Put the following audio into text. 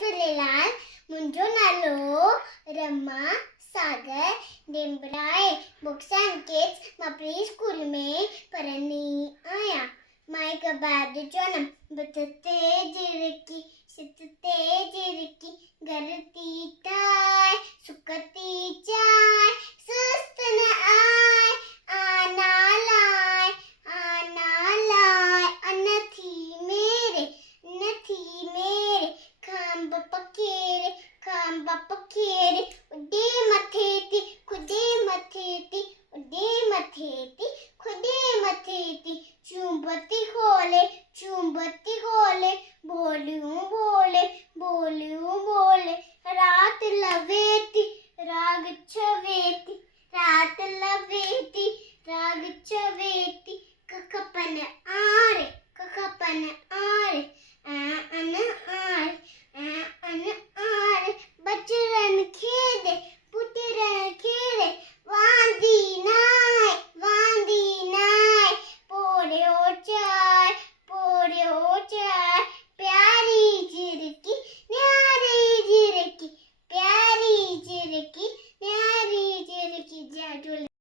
झूलेलाल। मुंहिंजो नालो रमा सागर डेमबरा आहे। Books and kids मां प्री स्कूल में पढ़ंदी आहियां। मां हिकु बाद जनम बतते झिड़की सितते झिड़की गलती ताय सुकती चाय सुस्त न आय आना लाय अनथी मेरे खांब पखेरे